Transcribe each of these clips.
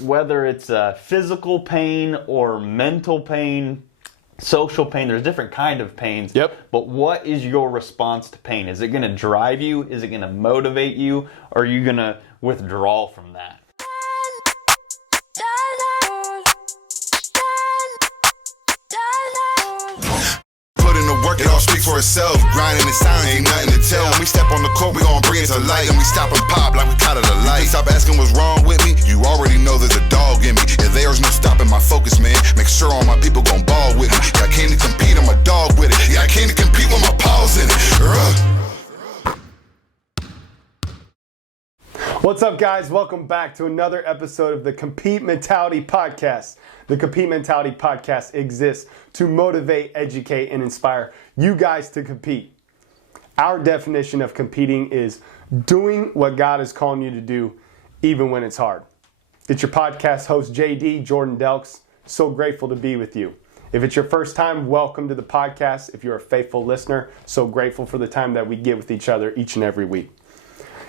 Whether it's physical pain or mental pain, social pain, there's different kind of pains. Yep. But what is your response to pain? Is it going to drive you? Is it going to motivate you? Or are you going to withdraw from that? It all speaks for itself. Grinding in silence, ain't nothing to tell. When we step on the court, we gon' bring it to light. And we stop and pop like we caught it a light. Stop asking what's wrong with me. You already know there's a dog in me. If there's no stopping my focus, man, make sure all my people gon' ball with me. Yeah, I came to compete, I'm a dog with it. Yeah, I came to compete with my paws in it. What's up, guys? Welcome back to another episode of the Compete Mentality Podcast. The Compete Mentality Podcast exists to motivate, educate, and inspire you guys to compete. Our definition of competing is doing what God is calling you to do, even when it's hard. It's your podcast host, JD, Jordan Delks. So grateful to be with you. If it's your first time, welcome to the podcast. If you're a faithful listener, so grateful for the time that we get with each other each and every week.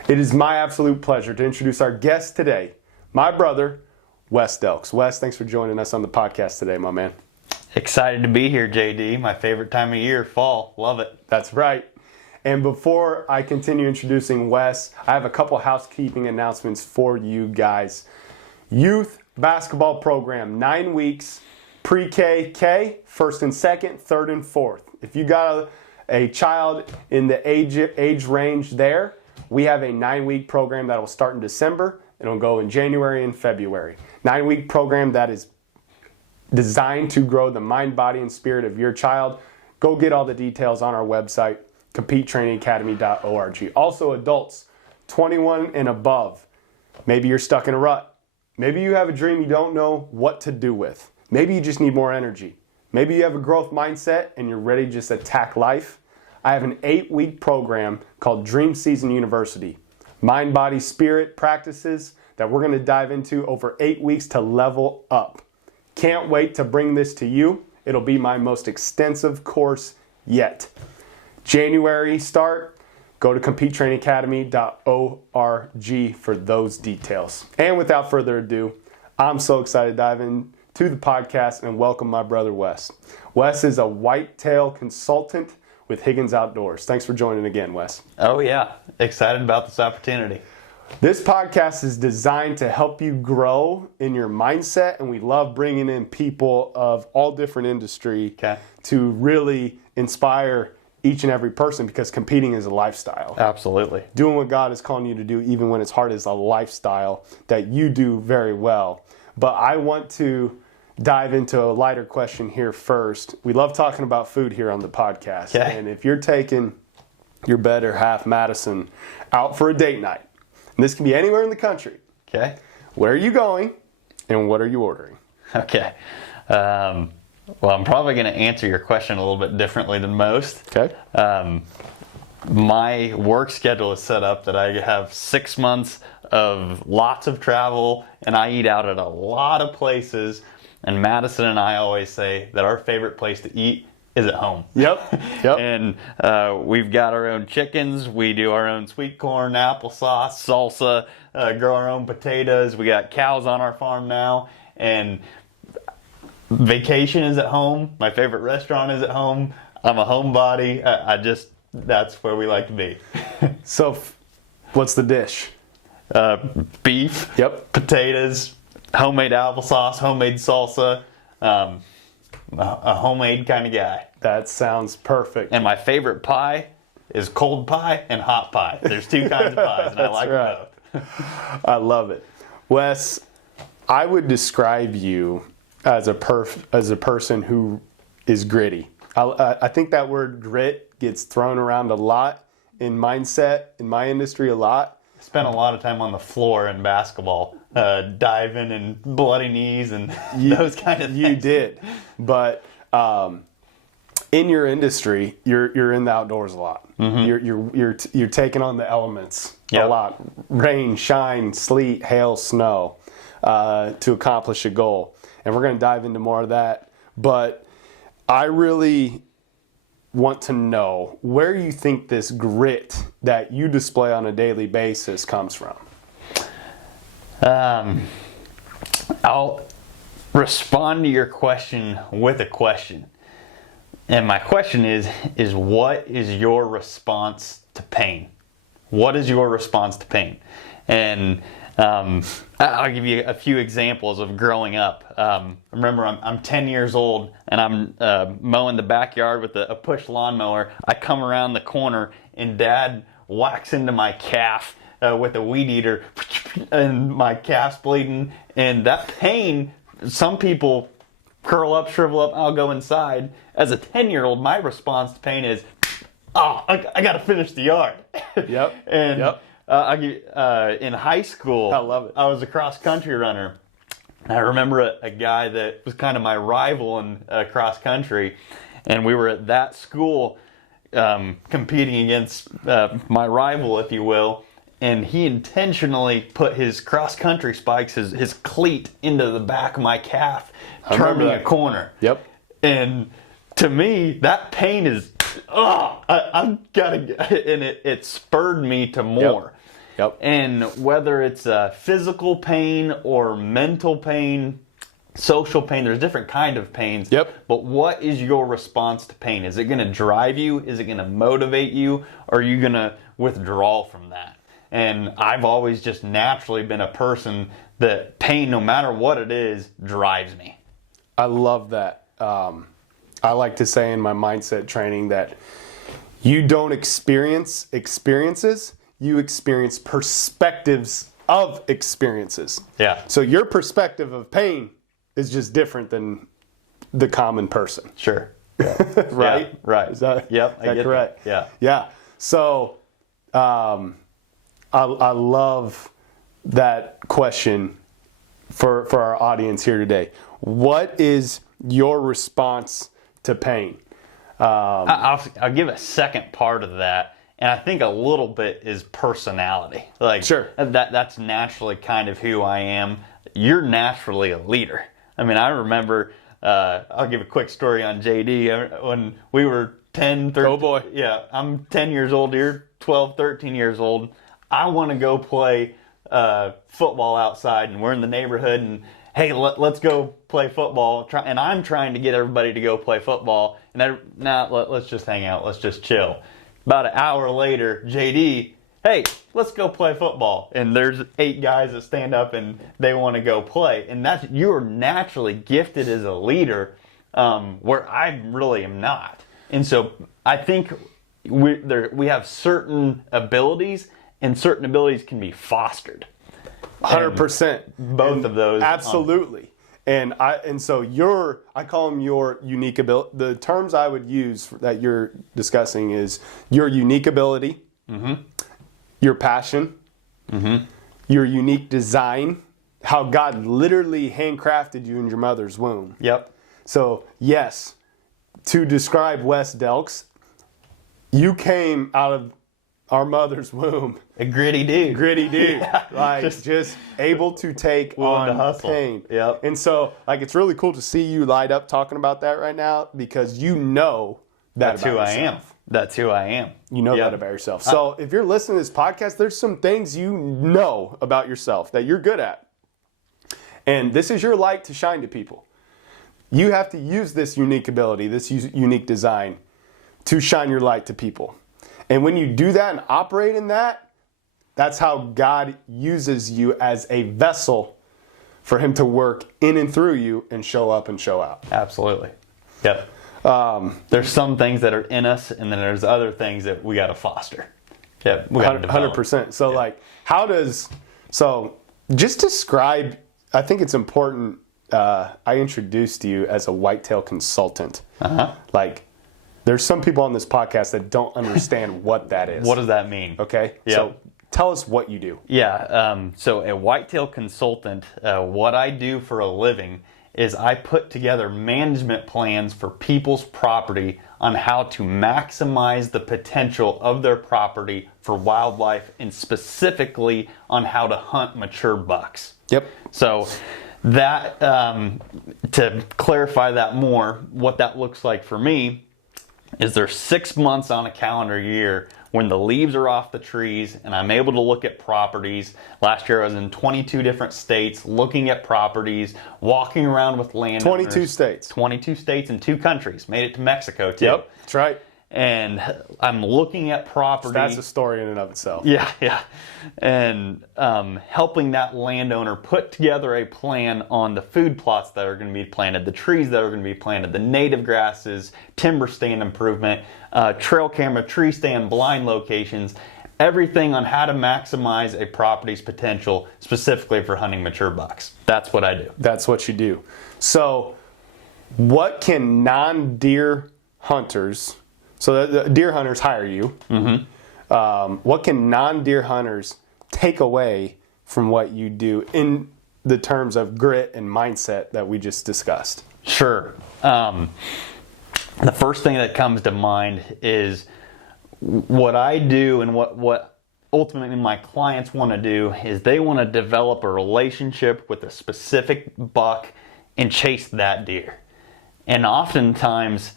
It is my absolute pleasure to introduce our guest today, my brother, Wes Delks. Wes, thanks for joining us on the podcast today, my man. Excited to be here, JD. My favorite time of year, fall. Love it. That's right. And before I continue introducing Wes, I have a couple housekeeping announcements for you guys. Youth basketball program, 9 weeks, pre-K, K, first and second, third and fourth. If you got a child in the age range there, we have a 9-week program that will start in December. It'll go in January and February. 9-week program that is designed to grow the mind, body, and spirit of your child. Go get all the details on our website, competetrainingacademy.org. Also, adults, 21 and above. Maybe you're stuck in a rut. Maybe you have a dream you don't know what to do with. Maybe you just need more energy. Maybe you have a growth mindset and you're ready to just attack life. I have an 8-week program called Dream Season University. Mind, body, spirit practices that we're going to dive into over 8 weeks to level up. Can't wait to bring this to you. It'll be my most extensive course yet. January start. Go to competetrainingacademy.org for those details. And without further ado, I'm so excited to dive into the podcast and welcome my brother Wes. Wes is a whitetail consultant with Higgins Outdoors. Thanks for joining again, Wes. Oh yeah, excited about this opportunity. This podcast is designed to help you grow in your mindset, and we love bringing in people of all different industry to really inspire each and every person, because competing is a lifestyle. Absolutely. Doing what God is calling you to do, even when it's hard, is a lifestyle that you do very well. But I want to dive into a lighter question here first. We love talking about food here on the podcast. Okay. And if you're taking your better half, Madison, out for a date night, and this can be anywhere in the country. Okay. Where are you going and what are you ordering? Okay. Well, I'm probably going to answer your question a little bit differently than most. Okay. My work schedule is set up that I have 6 months of lots of travel, and I eat out at a lot of places. And Madison and I always say that our favorite place to eat is at home. Yep. And we've got our own chickens. We do our own sweet corn, applesauce, salsa, grow our own potatoes. We got cows on our farm now. And vacation is at home. My favorite restaurant is at home. I'm a homebody. That's where we like to be. So what's the dish? Beef. Yep. Potatoes. Homemade applesauce, homemade salsa, a homemade kind of guy. That sounds perfect. And my favorite pie is cold pie and hot pie. There's 2 kinds of pies, and I like them both. I love it. Wes, I would describe you as a person who is gritty. I think that word grit gets thrown around a lot in mindset, in my industry a lot. Spent a lot of time on the floor in basketball, diving and bloody knees and those kind of things. You did, but in your industry, you're in the outdoors a lot. Mm-hmm. You're taking on the elements a lot: rain, shine, sleet, hail, snow, to accomplish a goal. And we're going to dive into more of that. But I really want to know where you think this grit that you display on a daily basis comes from. I'll respond to your question with a question. And my question is what is your response to pain? What is your response to pain? And I'll give you a few examples of growing up. Remember, I'm 10 years old, and I'm mowing the backyard with a push lawnmower. I come around the corner, and Dad whacks into my calf with a weed eater, and my calf's bleeding. And that pain, some people curl up, shrivel up, I'll go inside. As a 10-year-old, my response to pain is, I got to finish the yard. Yep. And yep. In high school, I love it. I was a cross-country runner. I remember a guy that was kind of my rival in cross-country, and we were at that school competing against my rival, if you will, and he intentionally put his cross-country spikes, his cleat, into the back of my calf, turning a corner. Yep. And to me, that pain is, I've got to, and it spurred me to more. Yep. And whether it's physical pain or mental pain, social pain, there's different kind of pains. Yep. But what is your response to pain? Is it going to drive you? Is it going to motivate you? Or are you going to withdraw from that? And I've always just naturally been a person that pain, no matter what it is, drives me. I love that. I like to say in my mindset training that you don't experience experiences, you experience perspectives of experiences. Yeah. So your perspective of pain is just different than the common person. Sure. Right? Yeah, right. Is that, yep, is that correct? That. Yeah. Yeah. So I love that question for our audience here today. What is your response to pain? I'll give a second part of that, and I think a little bit is personality. Like, sure, that's naturally kind of who I am. You're naturally a leader. I mean, I remember. I'll give a quick story on JD. When we were 10, 13. Oh boy. Yeah, I'm 10 years old. You're 12, 13 years old. I want to go play football outside, and we're in the neighborhood, and hey, let's go play football. And I'm trying to get everybody to go play football. And let's just hang out. Let's just chill. About an hour later, JD, hey, let's go play football. And there's 8 guys that stand up and they want to go play. And you're naturally gifted as a leader, where I really am not. And so I think we have certain abilities, and certain abilities can be fostered. 100%. Both of those. Absolutely. And so I call them your unique ability. The terms I would use that you're discussing is your unique ability, your passion, your unique design, how God literally handcrafted you in your mother's womb. Yep. So yes, to describe Wes Delks, you came out of our mother's womb. A gritty dude. Yeah. Like just able to take on pain. Yep. And so it's really cool to see you light up talking about that right now, because you know that's who I am. That's who I am. You know that about yourself. So if you're listening to this podcast, there's some things you know about yourself that you're good at. And this is your light to shine to people. You have to use this unique ability, this unique design, to shine your light to people. And when you do that and operate in that, that's how God uses you as a vessel for Him to work in and through you and show up and show out. Absolutely. Yep. There's some things that are in us, and then there's other things that we got to foster. Yeah, we got to develop. 100%. So so just describe, I think it's important, I introduced you as a whitetail consultant. There's some people on this podcast that don't understand what that is. What does that mean? Okay. Yep. So tell us what you do. Yeah. So a whitetail consultant, what I do for a living is I put together management plans for people's property on how to maximize the potential of their property for wildlife, and specifically on how to hunt mature bucks. Yep. So that, to clarify that more, what that looks like for me is there's 6 months on a calendar year when the leaves are off the trees and I'm able to look at properties. Last year I was in 22 different states looking at properties, walking around with landowners. 22 states. 22 states and 2 countries. Made it to Mexico too. Yep, that's right. And I'm looking at property. That's a story in and of itself. Yeah. And helping that landowner put together a plan on the food plots that are going to be planted, the trees that are going to be planted, the native grasses, timber stand improvement, trail camera, tree stand, blind locations, everything on how to maximize a property's potential specifically for hunting mature bucks. That's what I do. That's what you do. So what can non-deer hunters... So the deer hunters hire you. Mm-hmm. What can non-deer hunters take away from what you do in the terms of grit and mindset that we just discussed? Sure. The first thing that comes to mind is what I do and what ultimately my clients want to do is they want to develop a relationship with a specific buck and chase that deer. And oftentimes,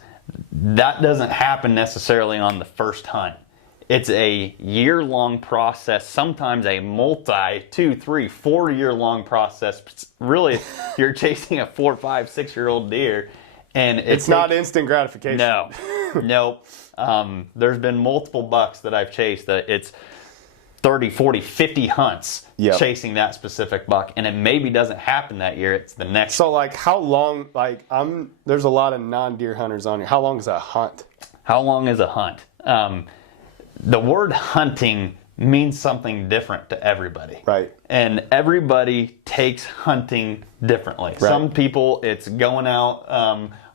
that doesn't happen necessarily on the first hunt. It's a year-long process, sometimes a 2, 3, 4-year-long process. Really, you're chasing a 4, 5, 6-year-old deer. And it's not instant gratification. No, nope. There's been multiple bucks that I've chased that it's 30, 40, 50 hunts chasing that specific buck, and it maybe doesn't happen that year. It's the next. So, like, how long? Like, there's a lot of non-deer hunters on here. How long is a hunt? How long is a hunt? The word hunting means something different to everybody. Right. And everybody takes hunting differently. Right. Some people, it's going out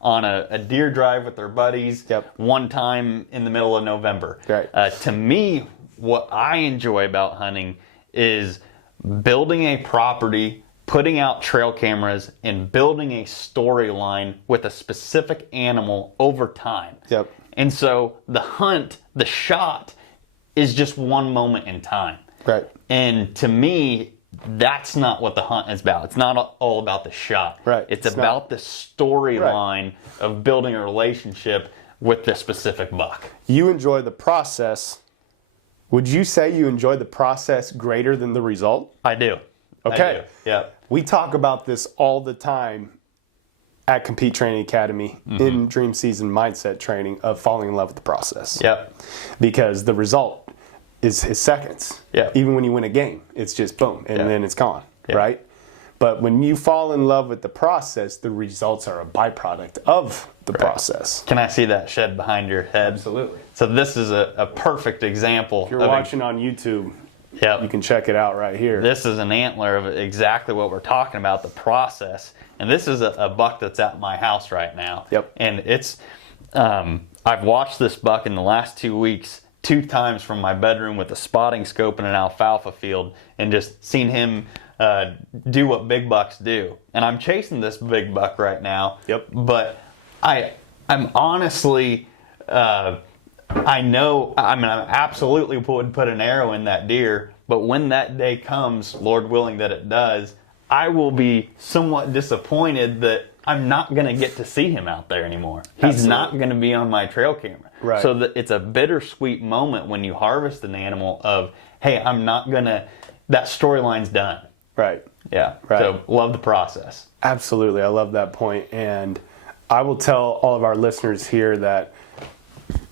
on a deer drive with their buddies one time in the middle of November. Right. To me, what I enjoy about hunting is building a property, putting out trail cameras, and building a storyline with a specific animal over time. Yep. And so the hunt, the shot, is just one moment in time. Right. And to me, that's not what the hunt is about. It's not all about the shot. Right. It's about the storyline of building a relationship with the specific buck. You enjoy the process. Would you say you enjoy the process greater than the result? I do. Okay. I do. Yeah. We talk about this all the time at Compete Training Academy in Dream Season Mindset Training of falling in love with the process. Yep. Because the result is seconds. Yeah. Even when you win a game, it's just boom, and then it's gone, right? But when you fall in love with the process, the results are a byproduct of the process. Can I see that shed behind your head? Absolutely. So this is a perfect example. If you're watching on YouTube, you can check it out right here. This is an antler of exactly what we're talking about, the process. And this is a buck that's at my house right now. Yep. And it's, I've watched this buck in the last 2 weeks 2 times from my bedroom with a spotting scope in an alfalfa field and just seen him do what big bucks do. And I'm chasing this big buck right now. Yep. But I'm honestly, I know, I absolutely would put an arrow in that deer, but when that day comes, Lord willing that it does, I will be somewhat disappointed that I'm not going to get to see him out there anymore. He's not going to be on my trail camera. Right. So it's a bittersweet moment when you harvest an animal of, hey, I'm not going to, that storyline's done. Right. Yeah. Right. So love the process. Absolutely. I love that point. And I will tell all of our listeners here that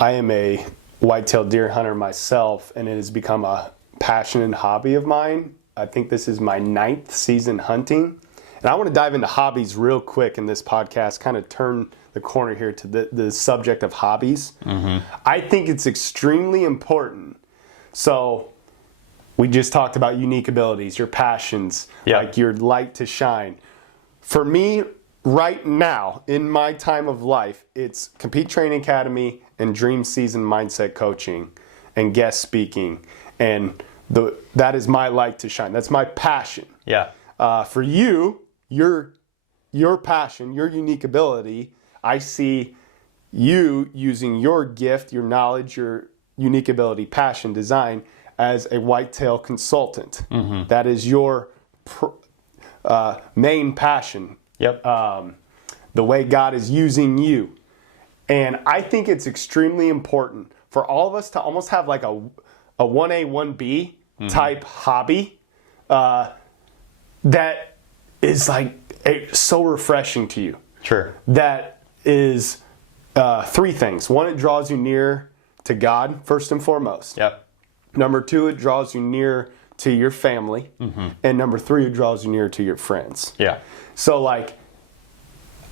I am a whitetail deer hunter myself, and it has become a passion and hobby of mine. I think this is my 9th season hunting. And I want to dive into hobbies real quick in this podcast, kind of turn the corner here to the subject of hobbies. I think it's extremely important. So we just talked about unique abilities, your passions, like your light to shine. For me, right now, in my time of life, it's Compete Training Academy and Dream Season Mindset Coaching and guest speaking. And that is my light to shine. That's my passion. Yeah. For you, your passion, your unique ability, I see you using your gift, your knowledge, your unique ability, passion, design as a whitetail consultant. That is your main passion. Yep. The way God is using you. And I think it's extremely important for all of us to almost have like a 1A, 1B type hobby that is like so refreshing to you. Sure. That is 3 things. 1, it draws you near to God, first and foremost. Yep. Number 2, it draws you near to your family. And number 3, it draws you near to your friends. Yeah. So like,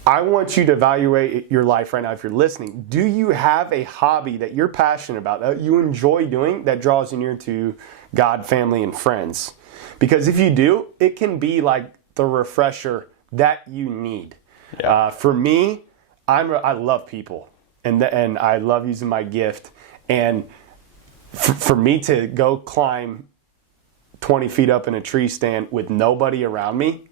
I want you to evaluate your life right now if you're listening. Do you have a hobby that you're passionate about, that you enjoy doing, that draws you near to God, family, and friends? Because if you do, it can be like the refresher that you need. Yeah. For me, I love people, and I love using my gift. And for me to go climb 20 feet up in a tree stand with nobody around me,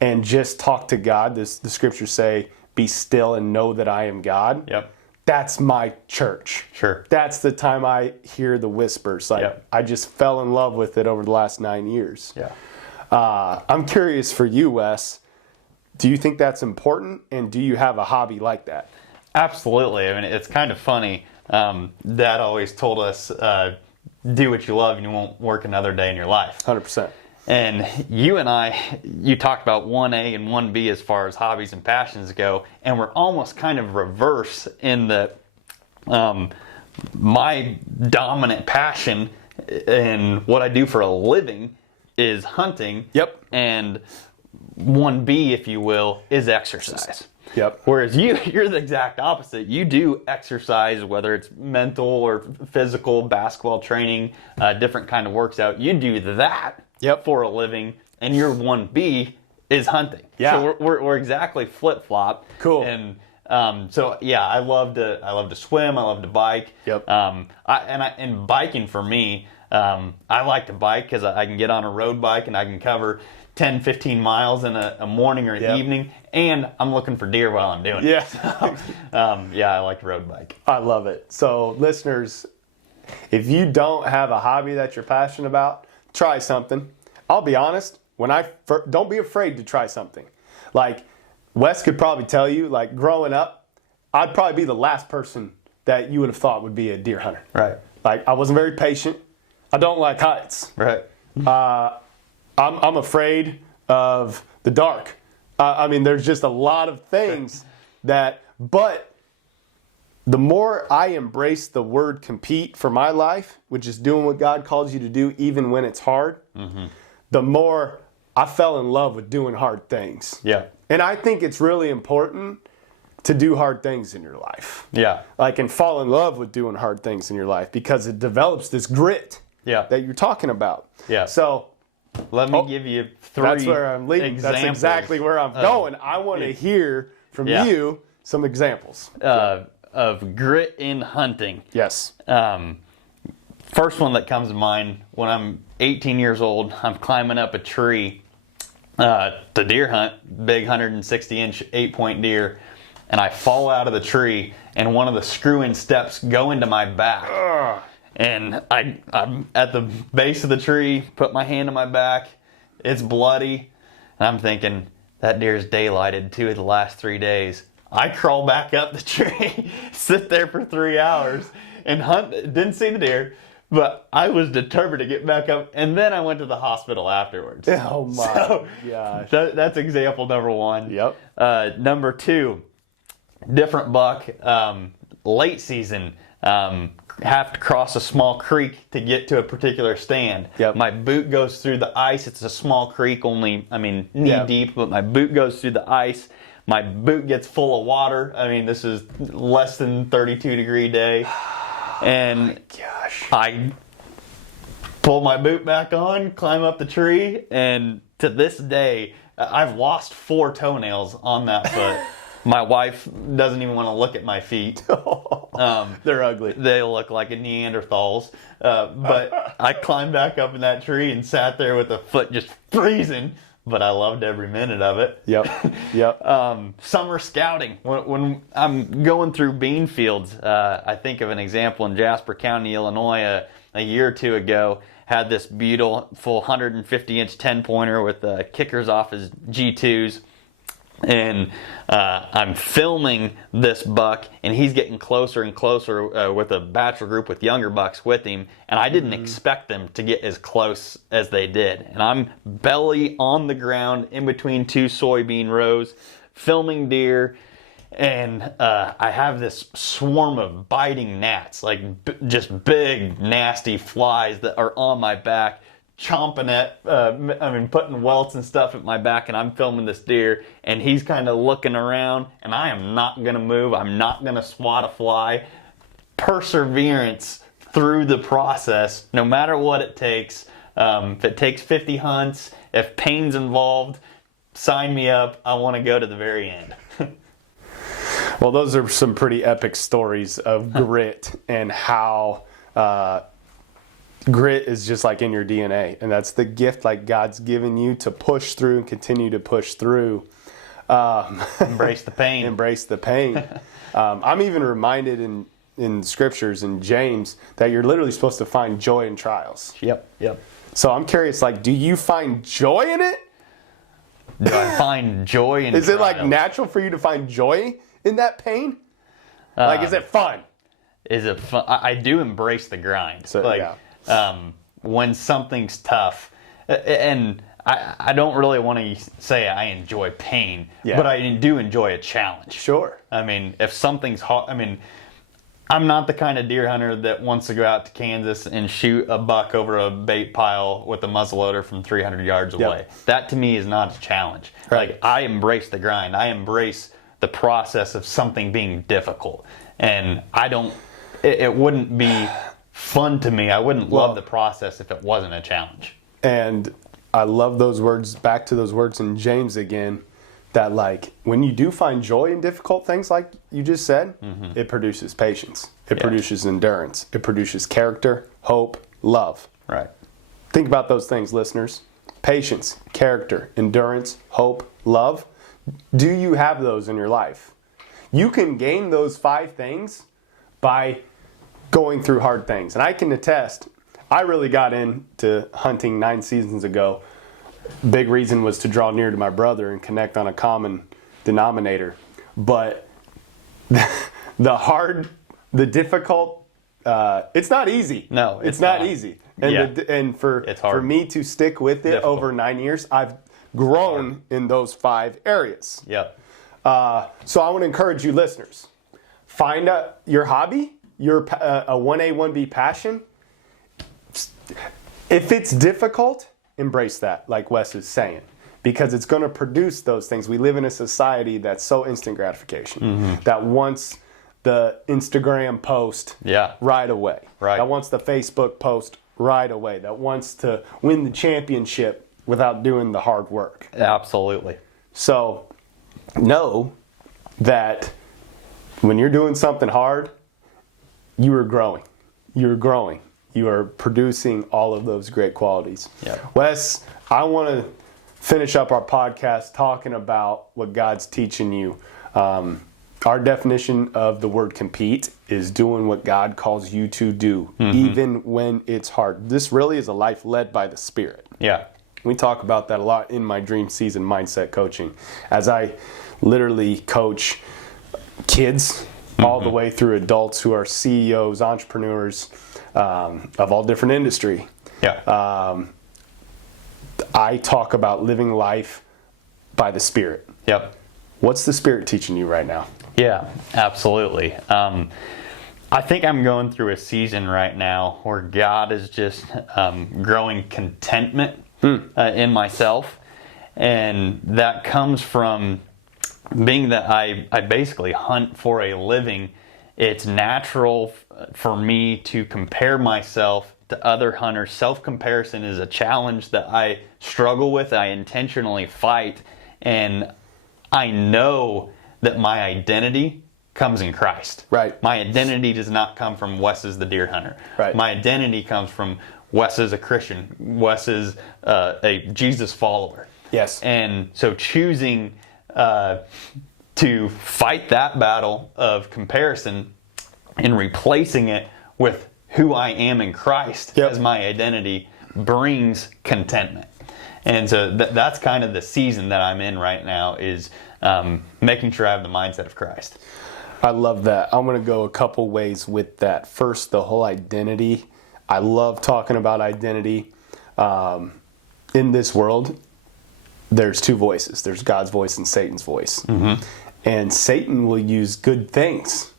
and just talk to God. The scriptures say, be still and know that I am God. Yep. That's my church. Sure. That's the time I hear the whispers. Like, Yep. I just fell in love with it over the last 9 years. Yeah. I'm curious for you, Wes. Do you think that's important? And do you have a hobby like that? Absolutely. I mean, it's kind of funny. Dad always told us, do what you love and you won't work another day in your life. 100%. And you and I, you talked about 1A and 1B as far as hobbies and passions go, and we're almost kind of reverse in that my dominant passion and what I do for a living is hunting. Yep. And 1B, if you will, is exercise. Yep. Whereas you're the exact opposite. You do exercise, whether it's mental or physical, basketball training, different kind of works out. You do that for a living, and your 1B is hunting. Yeah. So we're exactly flip-flop. Cool. And so yeah, I love to swim. I love to bike. Yep. And biking for me, I like to bike because I can get on a road bike and I can cover 10, 15 miles in a morning or an evening, and I'm looking for deer while I'm doing it. So, I like to road bike. I love it. So listeners, if you don't have a hobby that you're passionate about, try something. I'll be honest, don't be afraid to try something. Like, Wes could probably tell you, like, growing up, I'd probably be the last person that you would have thought would be a deer hunter. Right. Like, I wasn't very patient. I don't like heights. Right. I'm afraid of the dark. I mean, there's just a lot of things but the more I embrace the word compete for my life, which is doing what God calls you to do even when it's hard, the more I fell in love with doing hard things. Yeah. And I think it's really important to do hard things in your life. Yeah. Like, and fall in love with doing hard things in your life because it develops this grit that you're talking about. Yeah. So let me give you 3 that's where I'm leading. examples. That's exactly where I'm going. I want to hear from you some examples. Of grit in hunting. Yes. First one that comes to mind, when I'm 18 years old, I'm climbing up a tree to deer hunt, big 160-inch 8-point deer, and I fall out of the tree, and one of the screw-in steps go into my back. And I'm at the base of the tree, put my hand on my back, it's bloody, and I'm thinking, that deer's daylighted 2 of the last 3 days. I crawl back up the tree, sit there for 3 hours, and hunt. Didn't see the deer, but I was determined to get back up, and then I went to the hospital afterwards. Oh my gosh. That's example number 1. Yep. Number 2, different buck, late season, have to cross a small creek to get to a particular stand. Yep. My boot goes through the ice. It's a small creek, only, knee deep, but my boot goes through the ice. My boot gets full of water. I mean, this is less than 32-degree day. And my gosh. I pull my boot back on, climb up the tree, and to this day, I've lost 4 toenails on that foot. My wife doesn't even want to look at my feet. They're ugly. They look like a Neanderthals. But I climbed back up in that tree and sat there with the foot just freezing. But I loved every minute of it. Yep. Summer scouting. When I'm going through bean fields, I think of an example in Jasper County, Illinois, a year or 2 ago. Had this beautiful 150-inch 10-pointer with kickers off his G2s. And I'm filming this buck, and he's getting closer and closer with a bachelor group with younger bucks with him, and I didn't expect them to get as close as they did. And I'm belly on the ground in between two soybean rows, filming deer, and I have this swarm of biting gnats, like just big, nasty flies that are on my back, chomping at, putting welts and stuff at my back, and I'm filming this deer, and he's kind of looking around, and I am not going to move. I'm not going to swat a fly. Perseverance through the process, no matter what it takes. If it takes 50 hunts, if pain's involved, sign me up. I want to go to the very end. Well, those are some pretty epic stories of grit and how grit is just like in your DNA, and that's the gift like God's given you to push through and continue to push through. Embrace the pain. Embrace the pain. I'm even reminded in scriptures in James that you're literally supposed to find joy in trials. Yep. So I'm curious, like, do you find joy in it? Do I find joy in Is it like trials? natural for you to find joy in that pain? Like, is it fun? Is it fun? I do embrace the grind. So, like, yeah. When something's tough, and I don't really want to say I enjoy pain, but I do enjoy a challenge. Sure. I mean, if something's hard, I'm not the kind of deer hunter that wants to go out to Kansas and shoot a buck over a bait pile with a muzzleloader from 300 yards away. That to me is not a challenge. Right. Like, I embrace the grind. I embrace the process of something being difficult. And it wouldn't be fun to me. I wouldn't love the process if it wasn't a challenge. And I love those words, back to those words in James again, that like when you do find joy in difficult things like you just said, it produces patience. It produces endurance. It produces character, hope, love. Right. Think about those things, listeners. Patience, character, endurance, hope, love. Do you have those in your life? You can gain those 5 things by going through hard things. And I can attest, I really got into hunting 9 seasons ago. Big reason was to draw near to my brother and connect on a common denominator. But the difficult, it's not easy. No, it's not easy. And for me to stick with it over 9 years, I've grown in those 5 areas. Yep. So I want to encourage you listeners, find your hobby, your a 1A, 1B passion. If it's difficult, embrace that, like Wes is saying, because it's going to produce those things. We live in a society that's so instant gratification, that wants the Instagram post right away, that wants the Facebook post right away, that wants to win the championship without doing the hard work. Absolutely. So know that when you're doing something hard, you are growing. You're growing. You are producing all of those great qualities. Wes, I want to finish up our podcast talking about what God's teaching you. Our definition of the word compete is doing what God calls you to do, even when it's hard. This really is a life led by the Spirit. Yeah. We talk about that a lot in my Dream Season mindset coaching, as I literally coach kids all the way through adults who are CEOs, entrepreneurs, of all different industry. I talk about living life by the Spirit. What's the Spirit teaching you right now? Yeah, absolutely. I think I'm going through a season right now where God is just growing contentment in myself. And that comes from being that I basically hunt for a living. It's natural for me to compare myself to other hunters. Self-comparison is a challenge that I struggle with. I intentionally fight. And I know that my identity comes in Christ. My identity does not come from Wes as the deer hunter. My identity comes from Wes as a Christian. Wes is a Jesus follower. And so choosing to fight that battle of comparison and replacing it with who I am in Christ as my identity brings contentment. And so that's kind of the season that I'm in right now, is making sure I have the mindset of Christ. I love that. I'm going to go a couple ways with that. First, the whole identity. I love talking about identity. In this world, there's two voices. There's God's voice and Satan's voice. Mm-hmm. And Satan will use good things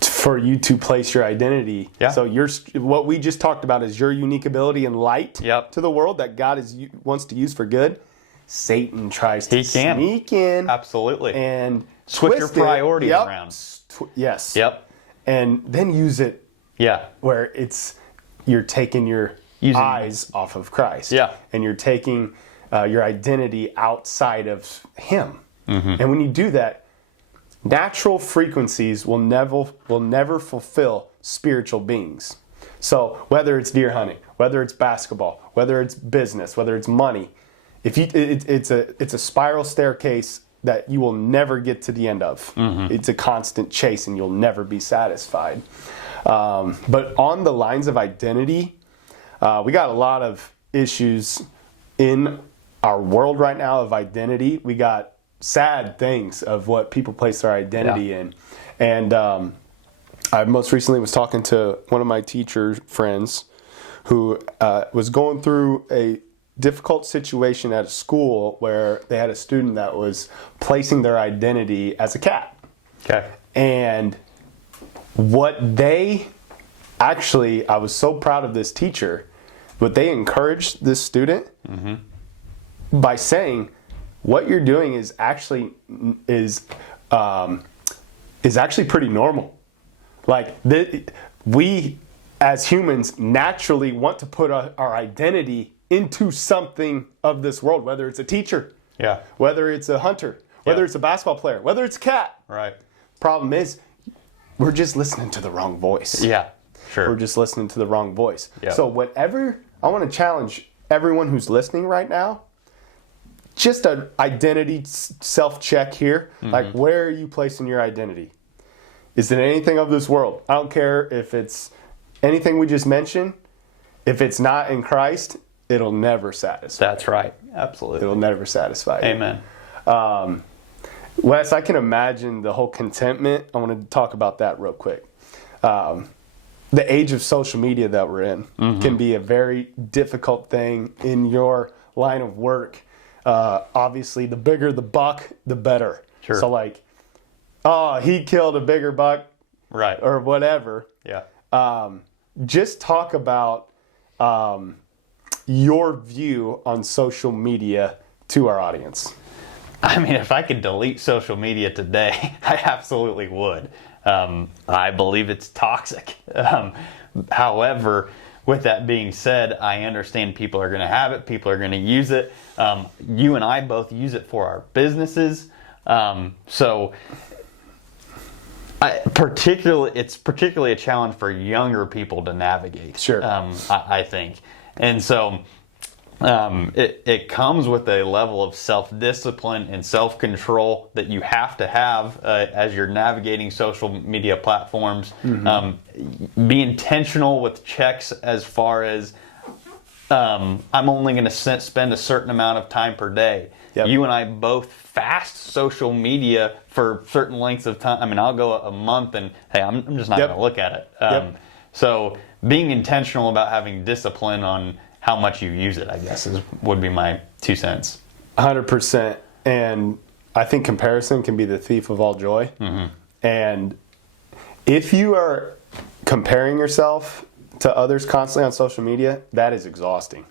for you to place your identity. Yeah. So what we just talked about is your unique ability and light to the world that God wants to use for good. Satan tries to sneak in. Absolutely. And switch your priorities around. Yes. Yep. And then use it where you're taking your eyes off of Christ. Yeah. And you're taking your identity outside of Him. Mm-hmm. And when you do that, natural frequencies will never fulfill spiritual beings. So whether it's deer hunting, whether it's basketball, whether it's business, whether it's money, it's a spiral staircase that you will never get to the end of. Mm-hmm. It's a constant chase, and you'll never be satisfied. But on the lines of identity, we got a lot of issues in our world right now of identity. We got sad things of what people place their identity in. And I most recently was talking to one of my teacher friends who was going through a difficult situation at a school where they had a student that was placing their identity as a cat. Okay. And what they actually, I was so proud of this teacher, but they encouraged this student by saying, what you're doing is actually pretty normal. Like we as humans naturally want to put our identity into something of this world, whether it's a teacher, whether it's a hunter, whether it's a basketball player, whether it's a cat. Right. Problem is, we're just listening to the wrong voice. Yeah, sure. We're just listening to the wrong voice. Yep. So I want to challenge everyone who's listening right now, just an identity self-check here. Mm-hmm. Like, where are you placing your identity? Is it anything of this world? I don't care if it's anything we just mentioned. If it's not in Christ, it'll never satisfy. That's right. Absolutely. It'll never satisfy you. Amen. Wes, I can imagine the whole contentment. I want to talk about that real quick. The age of social media that we're in can be a very difficult thing in your line of work. Obviously, the bigger the buck, the better. Sure. So like, he killed a bigger buck, right, or whatever. Yeah. Just talk about your view on social media to our audience. I mean, if I could delete social media today, I absolutely would. I believe it's toxic. However, with that being said, I understand people are going to have it. People are going to use it. You and I both use it for our businesses. So it's particularly a challenge for younger people to navigate. Sure. I think. And so it comes with a level of self-discipline and self-control that you have to have as you're navigating social media platforms. Mm-hmm. Be intentional with checks as far as I'm only going to spend a certain amount of time per day. Yep. You and I both fast social media for certain lengths of time. I mean, I'll go a month and, hey, I'm just not going to look at it. So being intentional about having discipline on how much you use it, I guess, would be my 2 cents. 100%. And I think comparison can be the thief of all joy. Mm-hmm. And if you are comparing yourself to others constantly on social media, that is exhausting.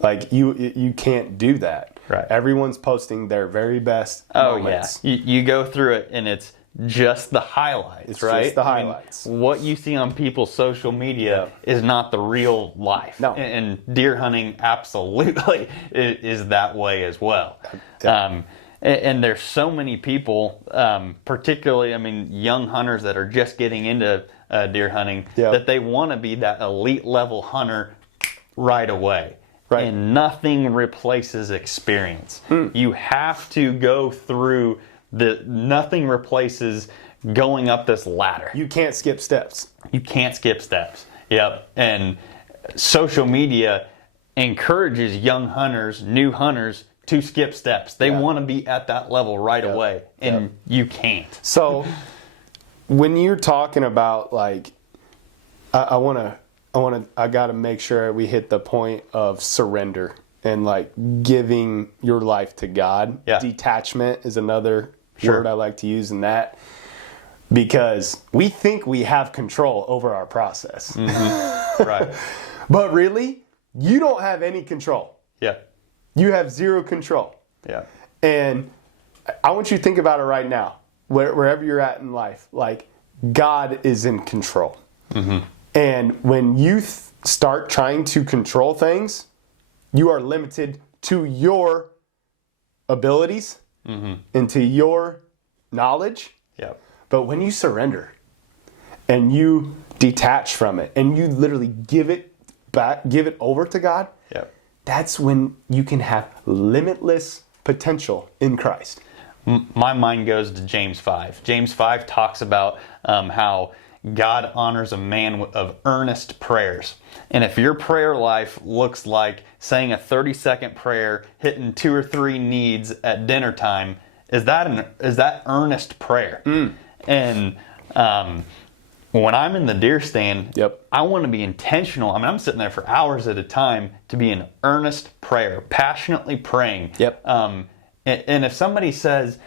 Like, you can't do that. Right. Everyone's posting their very best moments. Yeah. You go through it, and it's just the highlights, it's right? Just the highlights. I mean, what you see on people's social media is not the real life. No. And deer hunting absolutely is that way as well. Yeah. And there's so many people, particularly, I mean, young hunters that are just getting into deer hunting, that they want to be that elite level hunter right away. Right. And nothing replaces experience. You have to go through nothing replaces going up this ladder. You can't skip steps. You can't skip steps. Yep. And social media encourages young hunters, new hunters, to skip steps. They want to be at that level right away, and you can't. So when you're talking about like, I got to make sure we hit the point of surrender and like giving your life to God. Yeah. Detachment is another word I like to use in that, because we think we have control over our process. Mm-hmm. Right. But really, you don't have any control. Yeah. You have zero control. Yeah. And I want you to think about it right now, wherever you're at in life. Like, God is in control. Mm-hmm. And when you start trying to control things, you are limited to your abilities and to your knowledge. Yep. But when you surrender and you detach from it and you literally give it back, give it over to God, that's when you can have limitless potential in Christ. My mind goes to James 5. James 5 talks about how God honors a man of earnest prayers. And if your prayer life looks like saying a 30-second prayer, hitting 2 or 3 needs at dinner time, is that earnest prayer? And when I'm in the deer stand, I want to be intentional. I mean, I'm sitting there for hours at a time to be in earnest prayer, passionately praying. And if somebody says,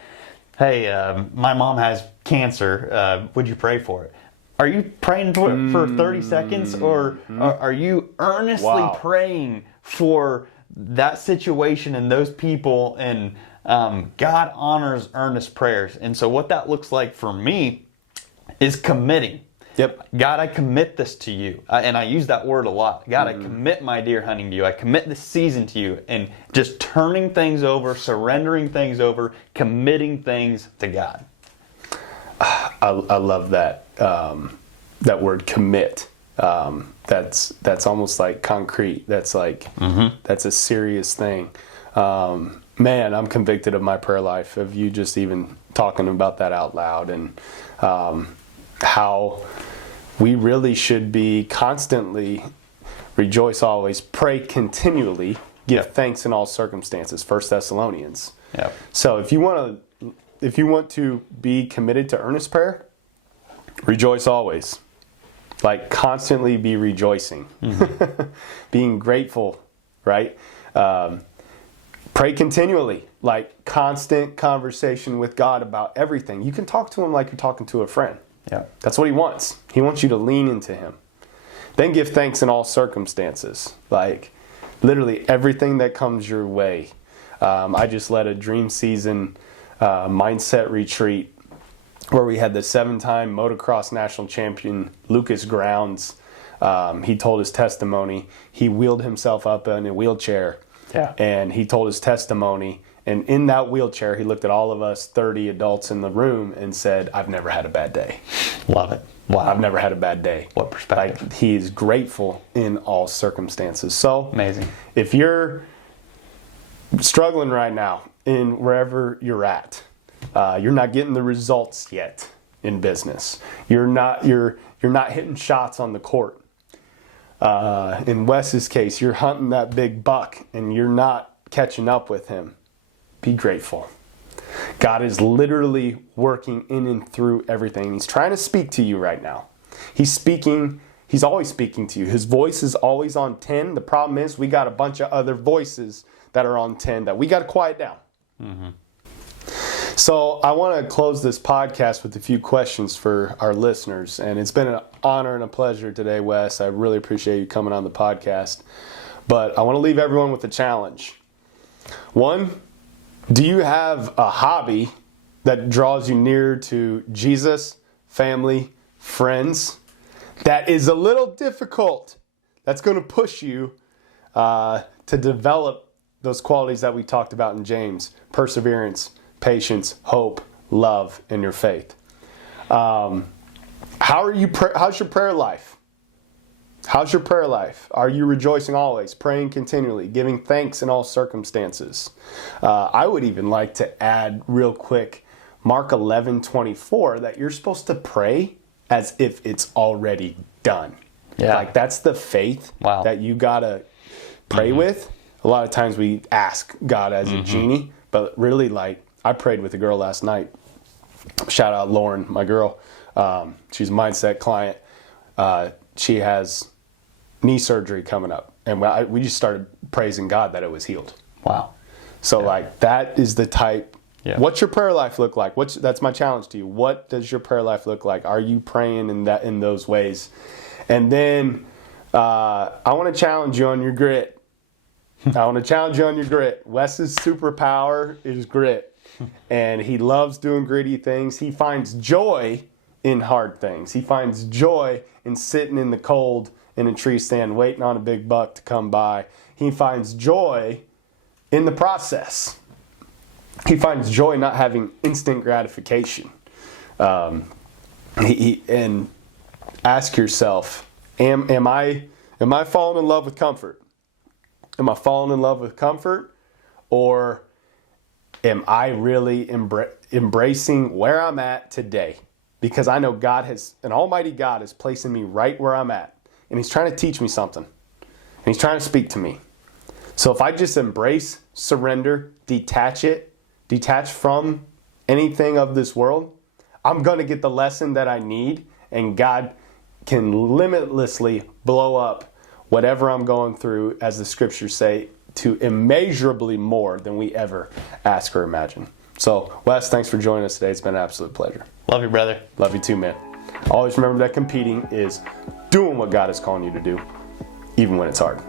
hey, my mom has cancer, would you pray for it? Are you praying for it for 30 seconds, or are you earnestly praying for that situation and those people? And God honors earnest prayers. And so what that looks like for me is committing. God, I commit this to you. And I use that word a lot. God, I commit my deer hunting to you. I commit this season to you. And just turning things over, surrendering things over, committing things to God. I love that that word commit. That's almost like concrete. That's like that's a serious thing. Man, I'm convicted of my prayer life, of you just even talking about that out loud, and how we really should be constantly rejoice always, pray continually, give thanks in all circumstances. 1 Thessalonians. So if you want to be committed to earnest prayer, rejoice always. Like, constantly be rejoicing. Being grateful, right? Pray continually. Like, constant conversation with God about everything. You can talk to Him like you're talking to a friend. That's what He wants. He wants you to lean into Him. Then give thanks in all circumstances. Like, literally everything that comes your way. I just led a dream season mindset retreat where we had the 7-time motocross national champion Lucas Grounds. He told his testimony. He wheeled himself up in a wheelchair, and he told his testimony. And in that wheelchair, he looked at all of us 30 adults in the room and said, I've never had a bad day. Love it. Wow. I've never had a bad day. What perspective. Like, he is grateful in all circumstances. So amazing. If you're struggling right now in wherever you're at, you're not getting the results yet in business. You're not hitting shots on the court. In Wes's case, you're hunting that big buck and you're not catching up with him. Be grateful. God is literally working in and through everything. He's trying to speak to you right now. He's speaking. He's always speaking to you. His voice is always on 10. The problem is we got a bunch of other voices that are on 10 that we got to quiet down. So I want to close this podcast with a few questions for our listeners. And it's been an honor and a pleasure today, Wes. I really appreciate you coming on the podcast. But I want to leave everyone with a challenge. One, do you have a hobby that draws you near to Jesus, family, friends, that is a little difficult, that's going to push you to develop those qualities that we talked about in James: perseverance, patience, hope, love, and your faith? How's your prayer life? How's your prayer life? Are you rejoicing always, praying continually, giving thanks in all circumstances? I would even like to add real quick Mark 11:24, that you're supposed to pray as if it's already done. Like, that's the faith that you gotta pray with. A lot of times we ask God as a genie, but really, like, I prayed with a girl last night. Shout out Lauren, my girl. She's a mindset client. She has knee surgery coming up, and we just started praising God that it was healed. Wow. So like that is the type. Yeah. What's your prayer life look like? That's my challenge to you. What does your prayer life look like? Are you praying in those ways? And then I want to challenge you on your grit. Wes's superpower is grit, and he loves doing gritty things. He finds joy in hard things. He finds joy in sitting in the cold in a tree stand waiting on a big buck to come by. He finds joy in the process. He finds joy not having instant gratification. And ask yourself, am I falling in love with comfort? Am I falling in love with comfort, or am I really embracing where I'm at today? Because I know an almighty God is placing me right where I'm at, and he's trying to teach me something, and he's trying to speak to me. So if I just embrace, surrender, detach from anything of this world, I'm going to get the lesson that I need, and God can limitlessly blow up whatever I'm going through, as the scriptures say, to immeasurably more than we ever ask or imagine. So, Wes, thanks for joining us today. It's been an absolute pleasure. Love you, brother. Love you too, man. Always remember that competing is doing what God is calling you to do, even when it's hard.